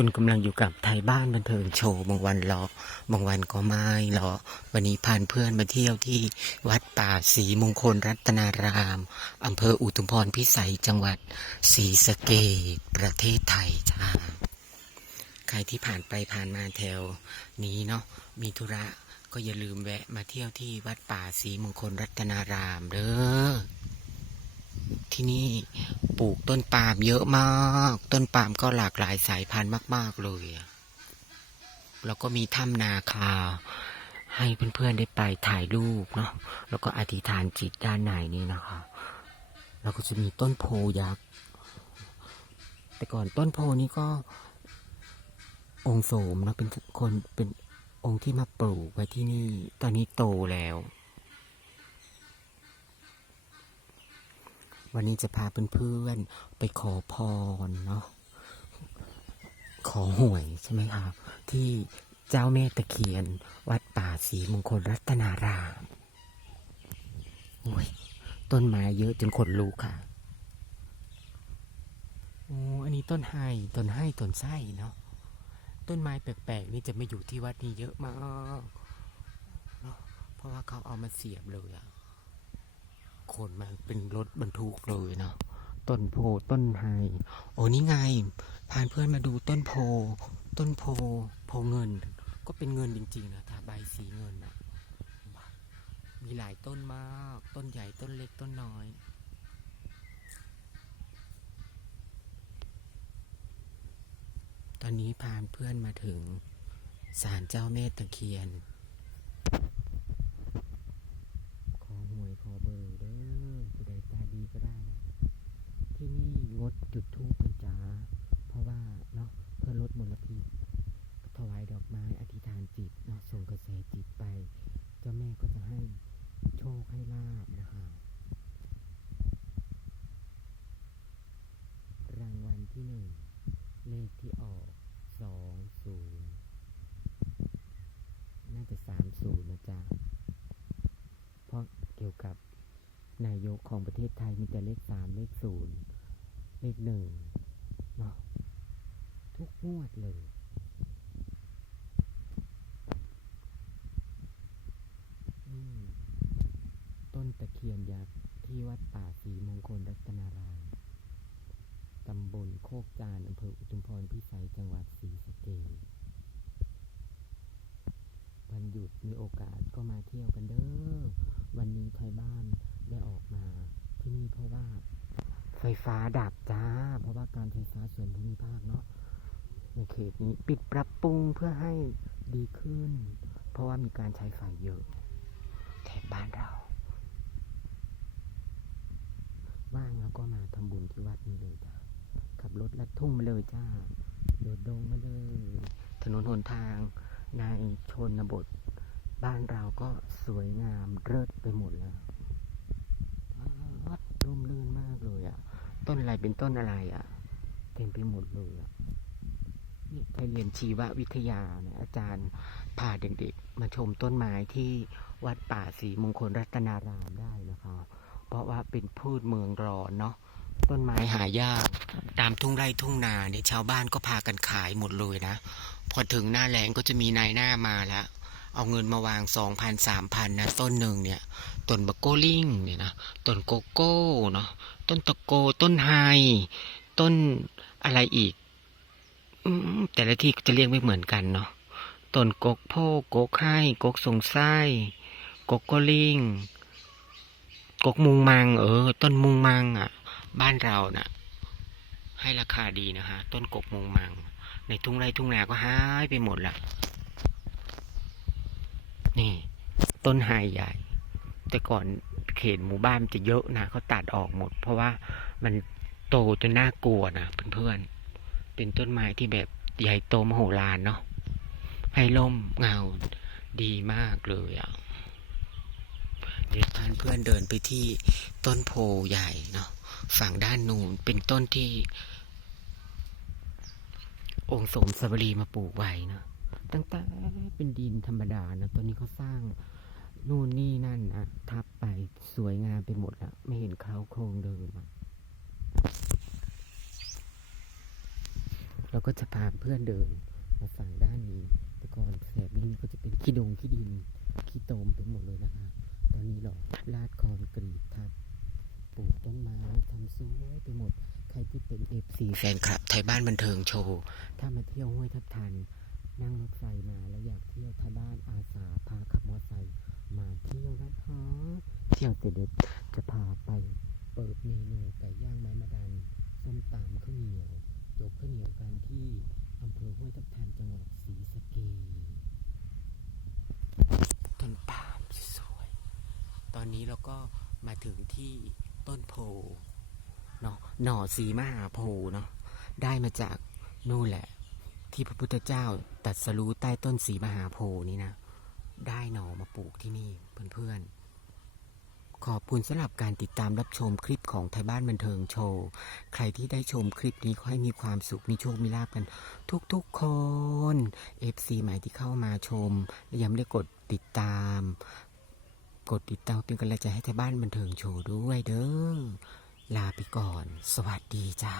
คุณกำลังอยู่กับไทยบ้านบันเทิงโชว์บางวันเลาะบางวันก็ไม่เลาะวันนี้พานเพื่อนมาเที่ยวที่วัดป่าศรีมงคลรัตนารามอำเภออุทุมพรพิสัยจังหวัดศรีสะเกษประเทศไทยจ้าใครที่ผ่านไปผ่านมาแถวนี้เนาะมีธุระก็อย่าลืมแวะมาเที่ยวที่วัดป่าศรีมงคลรัตนารามเด้อ ที่นี่ปลูกต้นปาล์มเยอะมาก ต้นปาล์มก็หลากหลายสายพันธุ์มาก ๆ เลย แล้วก็มีถ้ำนาคา ให้เพื่อนๆได้ไปถ่ายรูปเนาะ แล้วก็อธิษฐานจิตด้านในนี่นะคะ แล้วก็จะมีต้นโพยักษ์ แต่ก่อนต้นโพนี้ก็ องค์โสมเนาะเป็นคนเป็นองค์ที่มาปลูกไว้ที่นี่ ตอนนี้โตแล้ว วันนี้จะพาเพื่อนๆไปขอพรเนาะขอหวยใช่ไหมครับ ที่เจ้าแม่ตะเคียน วัดป่าศรีมงคลรัตนารามโอ้ยต้นไม้เยอะจนขนลุกค่ะโอ้อันนี้ต้นไห้ต้นไห้ต้นไส้เนาะต้นไม้แปลกๆนี่จะไม่อยู่ที่วัดนี้เยอะมากเพราะว่าเขาเอามาเสียบเลยอะ ขนมาเป็นรถบรรทุกเลยเนาะต้นโพต้นไฮโอ้นี่ไง พานเพื่อนมาดูต้นโพ ต้นโพโพเงิน ก็เป็นเงินจริงๆนะถ้าใบสีเงินนะมีหลายต้นมาก ต้นใหญ่ต้นเล็กต้นน้อยตอนนี้พานเพื่อนมาถึงศาลเจ้าแม่ตะเคียน ขอหวยขอเบอร์เด้อผู้ใดตาดีก็ได้นะ ที่นี่งดจุดทูปกันจ้า เพราะ ว่าเนาะเพื่อลดมลพิษถวายดอกไม้อธิษฐานจิตเนาะส่งกระแสจิตไป เจ้าแม่ก็จะให้โชคให้ลาบนะคะรางวัลที่หนึ่งเลขที่ออกสองศูนย์น่าจะสามศูนย์นะจ๊ะเพราะเกี่ยวกับนายกของประเทศไทยมีแต่เลขสามเลขศูนย์เลขหนึ่งเนาะ ทุกงวดเลย ต้นตะเคียนยักษ์ที่วัดป่าศรีมงคลรัตนารามตำบลโคกจานอำเภออุทุมพรพิสัยจังหวัดศรีสะเกษวันหยุดมีโอกาสก็มาเที่ยวกันเด้อ วันนี้ไทยบ้านได้ออกมาที่นี่เพราะว่า ไฟฟ้าดับจ้า เพราะว่าการไฟฟ้าส่วนภูมิภาคเนาะ ในเขตนี้ปิดปรับปรุงเพื่อให้ดีขึ้น เพราะว่ามีการใช้ไฟเยอะแถบบ้านเรา ว่างแล้วก็มาทำบุญที่วัดนี้เลยจ้าขับรถลัดทุ่งมาเลยจ้าโดดดงมาเลย ถนนหนทางในชนบท บ้านเราก็สวยงามเลิศไปหมดแล้ววัดร่มรื่นมากเลยอะ่ะ ต้นอะไรเป็นต้นอะไรอะ่ะ เต็มไปหมดเลยอะ่ะ นี่ไปเรียนชีววิทยาเนี่ยอาจารย์พาเด็กๆ มาชมต้นไม้ที่วัดป่าศรีมงคลรัตนารามได้นะคะเพราะว่าเป็นพืชเมืองร้อนเนาะต้นไม้หายาก ตามทุ่งไร่ทุ่งนาเนี่ยชาวบ้านก็พากันขายหมดเลยนะ พอถึงหน้าแรงก็จะมีนายหน้ามาแล้วเอาเงินมาวางสองพันสามพันนะต้นหนึ่งเนี่ยต้นบักโกลิงเนี่ยนะต้นโกโก้เนาะต้นตะโกต้นไฮต้นอะไรอีก แต่ละที่จะเรียกไม่เหมือนกันเนาะต้นกกโพกกไห้กกสงไส้กกโกลิงกกมุงมัง เออ ต้นมุงมังอะ บ้านเราน่ะ ให้ราคาดีนะฮะ ต้นกกมุงมัง ในทุ่งไร่ทุ่งนาก็หายไปหมดละนี่ ต้นไฮใหญ่ แต่ก่อนเขตหมู่บ้านมันจะเยอะนะเขาตัดออกหมด เพราะว่ามันโตจนน่ากลัวนะเพื่อนๆ เป็นต้นไม้ที่แบบใหญ่โตมโหฬารเนาะให้ล่มเงาดีมากเลยอะเดี๋ยวพาเพื่อนเดินไปที่ต้นโพใหญ่เนาะฝั่งด้านนู้นเป็นต้นที่ องค์สมสวรีมาปลูกไว้เนาะตั้งแต่เป็นดินธรรมดานะตัวนี้เขาสร้างนู่นนี่นั่นนะทับไปสวยงามไปหมดแล้วไม่เห็นเขาโครงเดิมา เราก็จะพาเพื่อนเดินมาฝั่งด้านนี้ แต่ก่อนแถบนี้ก็จะเป็นขี้ดงขี้ดินขี้โตมไปหมดเลยนะคะ ตอนนี้เราลาดคอนกรีตทับปลูกต้นไม้ทำสวยไปหมด ใครที่เป็นเอฟซีแฟนคลับไทยบ้านบันเทิงโชว์ ถ้ามาเที่ยวห้วยทับทัน นั่งรถไฟมาแล้วอยากเที่ยวไทยบ้านอาสาพาขับมอเตอร์ไซค์มาเที่ยวนะคะ เที่ยวเสร็จเดี๋ยวจะพาไปเปิดเมนูไก่ย่างไม้มาดันส้มตำข้าวเหนียว จบข้าวเหนียวกันที่อำเภอห้วยทับทันจังหวัดศรีสะเกษต้นปาล์มสวย ตอนนี้เราก็มาถึงที่ต้นโพเนาะหน่อสีมหาโพเนาะได้มาจากนู่นแหละ ที่พระพุทธเจ้าตัดสรู้ใต้ต้นสีมหาโพนี่นะ ได้หน่อมาปลูกที่นี่เพื่อนๆ ขอบคุณสำหรับการติดตามรับชมคลิปของไทยบ้านบันเทิงโชว์ ใครที่ได้ชมคลิปนี้ขอให้มีความสุข มีโชค มีลาบกัน ทุกๆคน FC ใหม่ที่เข้ามาชม และยังไม่ได้กดติดตาม กดติดตามเป็นกำลังใจให้ไทยบ้านบันเทิงโชว์ด้วยเด้อ ลาไปก่อน สวัสดีจ้า